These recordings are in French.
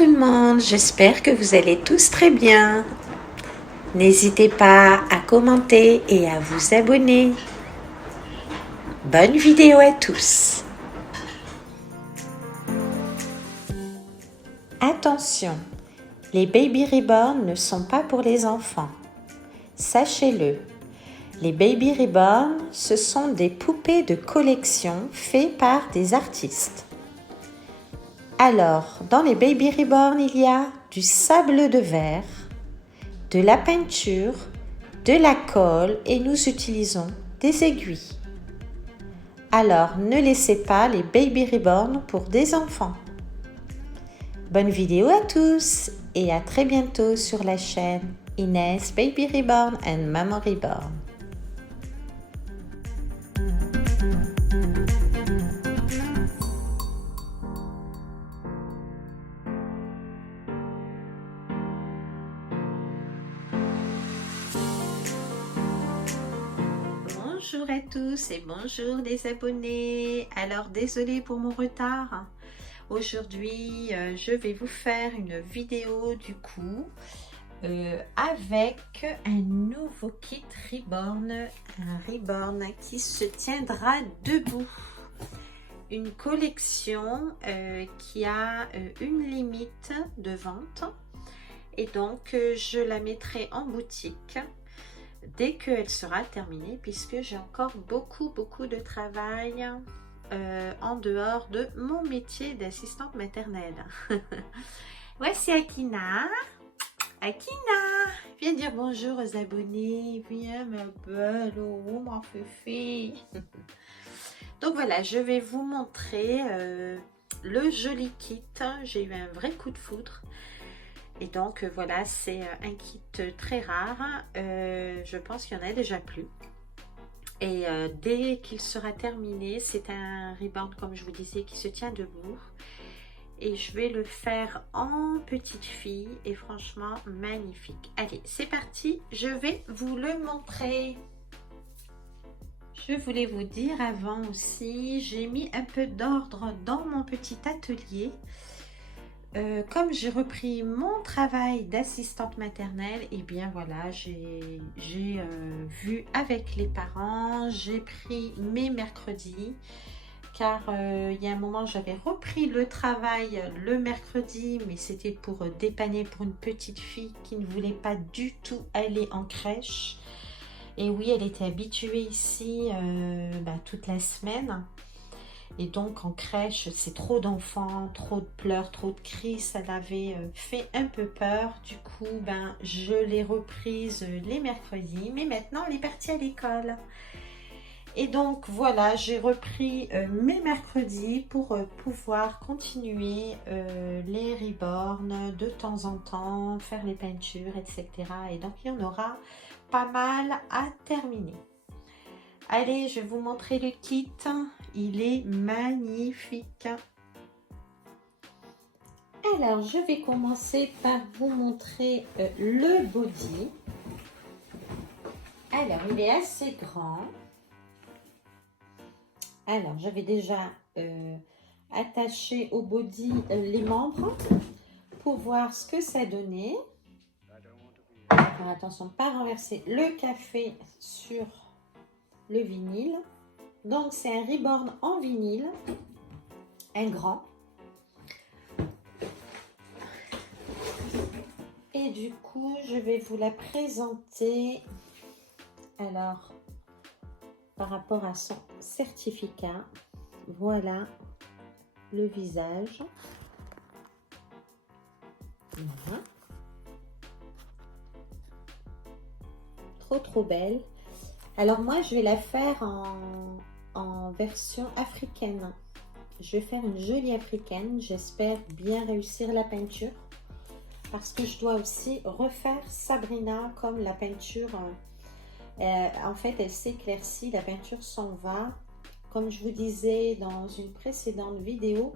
tout le monde, j'espère que vous allez tous très bien. N'hésitez pas à commenter et à vous abonner. Bonne vidéo à tous. Attention, les Baby Reborn ne sont pas pour les enfants. Sachez-le, les Baby Reborn, ce sont des poupées de collection faites par des artistes. Alors, dans les Baby Reborn, il y a du sable de verre, de la peinture, de la colle et nous utilisons des aiguilles. Alors, ne laissez pas les Baby Reborn pour des enfants. Bonne vidéo à tous et à très bientôt sur la chaîne Inès Baby Reborn and Maman Reborn. Bonjour à tous et bonjour les abonnés. Alors désolé pour mon retard. Aujourd'hui je vais vous faire une vidéo du coup avec un nouveau kit Reborn, un Reborn qui se tiendra debout. Une collection qui a une limite de vente et donc je la mettrai en boutique dès qu'elle sera terminée, puisque j'ai encore beaucoup de travail en dehors de mon métier d'assistante maternelle. Voici Akina. Akina, viens dire bonjour aux abonnés. Viens ma belle, oh mon féfé. Donc voilà, je vais vous montrer le joli kit. J'ai eu un vrai coup de foudre. Et donc voilà, c'est un kit très rare. Je pense qu'il y en a déjà plus. Et dès qu'il sera terminé, c'est un Reborn, comme je vous disais, qui se tient debout. Et je vais le faire en petite fille. Et franchement, magnifique. Allez, c'est parti. Je vais vous le montrer. Je voulais vous dire avant aussi, j'ai mis un peu d'ordre dans mon petit atelier. Comme j'ai repris mon travail d'assistante maternelle, et bien voilà, j'ai vu avec les parents, j'ai pris mes mercredis, car il y a un moment j'avais repris le travail le mercredi, mais c'était pour dépanner pour une petite fille qui ne voulait pas du tout aller en crèche. Et oui, elle était habituée ici toute la semaine. Et donc en crèche, c'est trop d'enfants, trop de pleurs, trop de cris. Ça l'avait fait un peu peur. Du coup, je l'ai reprise les mercredis. Mais maintenant, elle est partie à l'école. Et donc voilà, j'ai repris mes mercredis pour pouvoir continuer les Reborn de temps en temps, faire les peintures, etc. Et donc il y en aura pas mal à terminer. Allez, je vais vous montrer le kit. Il est magnifique. Alors, je vais commencer par vous montrer le body. Alors, il est assez grand. Alors, j'avais déjà attaché au body les membres pour voir ce que ça donnait. Alors, attention, pas renverser le café sur le vinyle. Donc c'est un Reborn en vinyle, un grand. Et du coup, je vais vous la présenter. Alors, par rapport à son certificat, voilà le visage. Voilà. Trop belle. Alors moi, je vais la faire en version africaine. Je vais faire une jolie africaine. J'espère bien réussir la peinture. Parce que je dois aussi refaire Sabrina comme la peinture. En fait, elle s'éclaircit. La peinture s'en va. Comme je vous disais dans une précédente vidéo,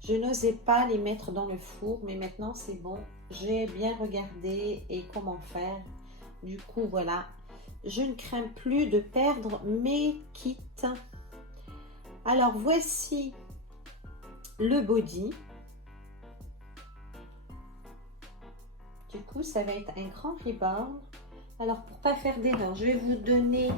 je n'osais pas les mettre dans le four. Mais maintenant, c'est bon. J'ai bien regardé et comment faire. Du coup, voilà. Je ne crains plus de perdre mes kits. Alors, voici le body. coup, ça va être un grand riborne. Alors, pour pas faire d'erreur, je vais vous donner...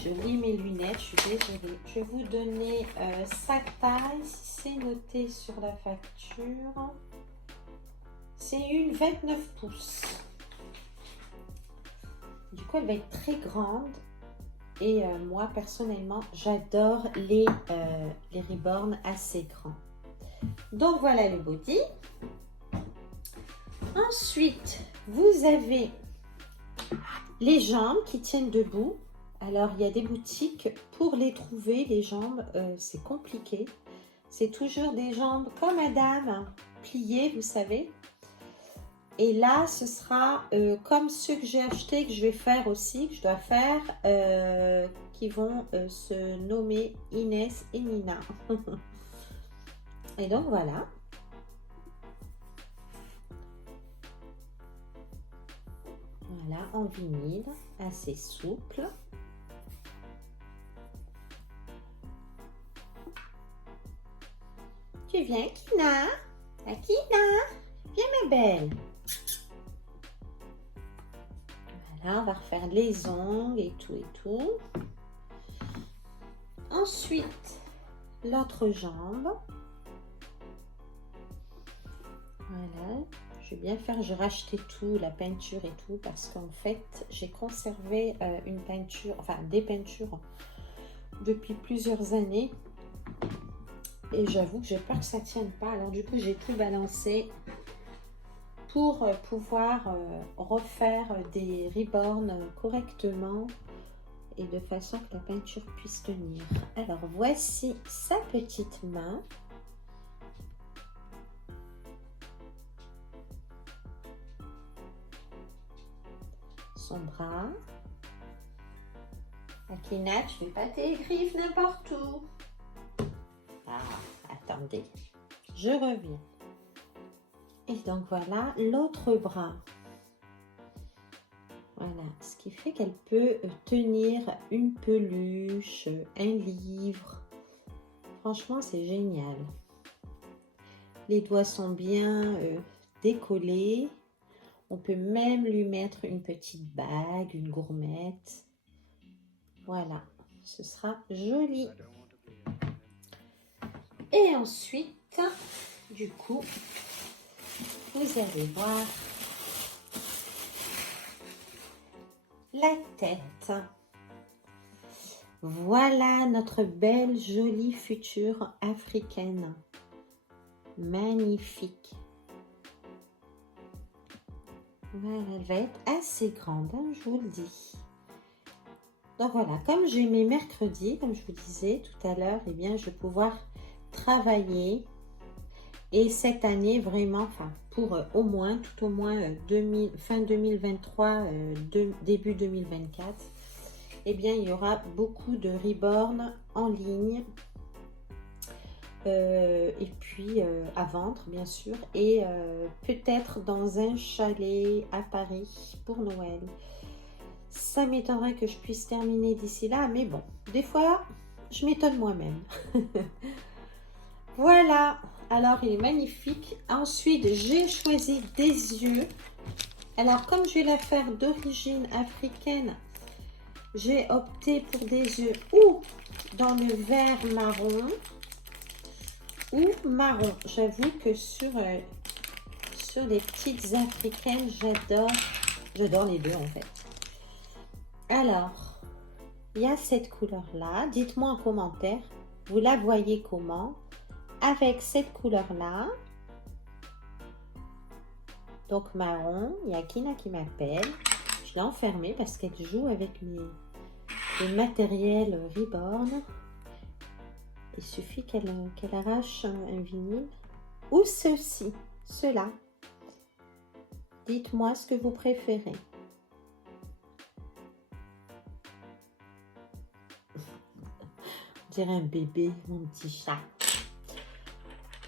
Je lis mes lunettes, je suis désolée. Je vais vous donner sa taille, si c'est noté sur la facture. C'est une 29 pouces. Du coup, elle va être très grande. Et moi, personnellement, j'adore les ribornes assez grands. Donc, voilà le body. Ensuite, vous avez les jambes qui tiennent debout. Alors, il y a des boutiques, pour les trouver, les jambes, c'est compliqué. C'est toujours des jambes comme madame, pliées, vous savez. Et là, ce sera comme ceux que j'ai achetés, que je vais faire aussi, que je dois faire, qui vont se nommer Inès et Nina. Et donc, voilà. Voilà, en vinyle, assez souple. Tu viens, Kina? Kina? Viens, ma belle. Voilà, on va refaire les ongles et tout et tout. Ensuite, l'autre jambe. Voilà, je vais bien faire, je rachetais tout, la peinture et tout, parce qu'en fait, j'ai conservé une peinture, enfin des peintures depuis plusieurs années. Et j'avoue que j'ai peur que ça ne tienne pas. Alors du coup, j'ai tout balancé pour pouvoir refaire des ribornes correctement et de façon que la peinture puisse tenir. Alors voici sa petite main. Son bras. Akina, tu ne fais pas tes griffes n'importe où. Ah, attendez, je reviens. Et donc voilà l'autre bras. Voilà, ce qui fait qu'elle peut tenir une peluche, un livre. Franchement, c'est génial. Les doigts sont bien décollés. On peut même lui mettre une petite bague, une gourmette. Voilà, ce sera joli. Et ensuite, du coup, vous allez voir la tête. Voilà notre belle, jolie future africaine. Magnifique. Voilà, elle va être assez grande, hein, je vous le dis. Donc voilà, comme j'ai mes mercredis, comme je vous disais tout à l'heure, eh bien, je vais pouvoir travailler. Et cette année, vraiment, enfin, pour au moins, tout au moins, fin 2023, début 2024, eh bien, il y aura beaucoup de ribornes en ligne. Et puis à vendre, bien sûr. Et peut-être dans un chalet à Paris pour Noël. Ça m'étonnerait que je puisse terminer d'ici là, mais bon, des fois, je m'étonne moi-même. Voilà, alors il est magnifique. Ensuite, j'ai choisi des yeux. Alors, comme je vais la faire d'origine africaine, j'ai opté pour des yeux ou dans le vert marron ou marron. J'avoue que sur les petites africaines, j'adore les deux en fait. Alors, il y a cette couleur-là. Dites-moi en commentaire, vous la voyez comment? Avec cette couleur-là. Donc, marron. Il y a Kina qui m'appelle. Je l'ai enfermée parce qu'elle joue avec les matériels Reborn. Il suffit qu'elle arrache un vinyle. Ou ceci, cela. Dites-moi ce que vous préférez. On dirait un bébé, mon petit chat.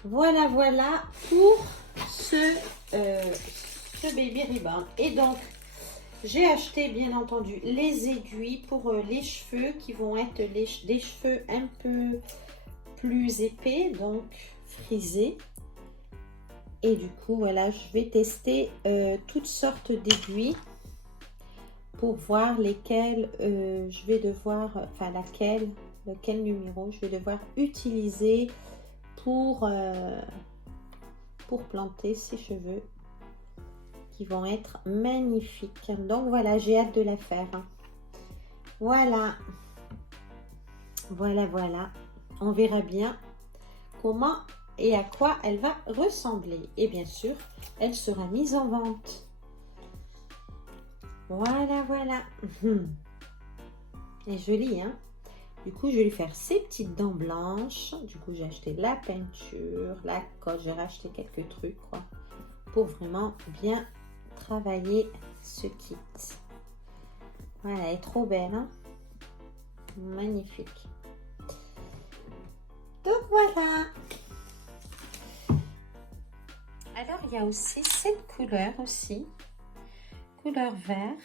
Voilà, voilà pour ce baby ribbon. Et donc, j'ai acheté bien entendu les aiguilles pour les cheveux qui vont être des cheveux un peu plus épais, donc frisés. Et du coup, voilà, je vais tester toutes sortes d'aiguilles pour voir lesquelles je vais devoir, enfin lequel numéro je vais devoir utiliser pour planter ces cheveux qui vont être magnifiques. Donc voilà, j'ai hâte de la faire. Voilà. Voilà. On verra bien comment et à quoi elle va ressembler. Et bien sûr, elle sera mise en vente. Voilà. Elle est jolie, hein? Du coup, je vais lui faire ses petites dents blanches. Du coup, j'ai acheté la peinture, la colle. J'ai racheté quelques trucs, quoi, pour vraiment bien travailler ce kit. Voilà, elle est trop belle, hein? Magnifique. Donc, voilà. Alors, il y a aussi cette couleur aussi. Couleur vert.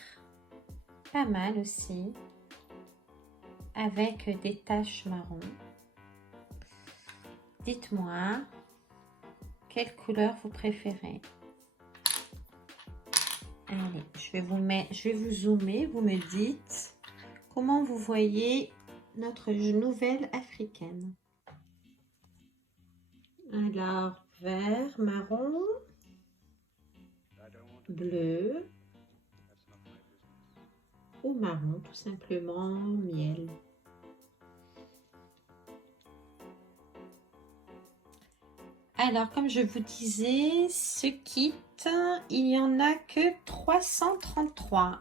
Pas mal aussi. Avec des taches marron. Dites-moi quelle couleur vous préférez. Allez, je vais vous zoomer, vous me dites comment vous voyez notre nouvelle africaine. Alors, vert, marron, bleu ou marron, tout simplement, miel. Alors, comme je vous disais, ce kit, il n'y en a que 333.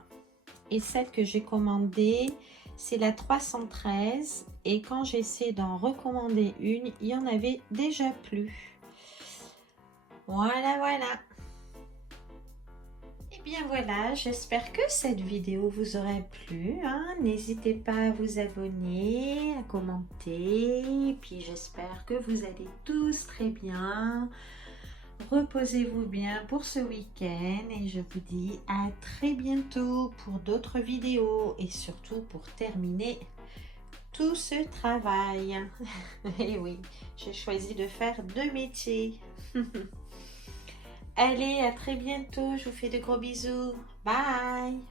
Et celle que j'ai commandée, c'est la 313. Et quand j'essaie d'en recommander une, il y en avait déjà plus. Voilà. Et bien voilà, j'espère que cette vidéo vous aura plu. N'hésitez pas à vous abonner, à commenter. Et puis j'espère que vous allez tous très bien. Reposez-vous bien pour ce week-end et je vous dis à très bientôt pour d'autres vidéos et surtout pour terminer tout ce travail. Et oui, j'ai choisi de faire 2 métiers. Allez, à très bientôt. Je vous fais de gros bisous. Bye!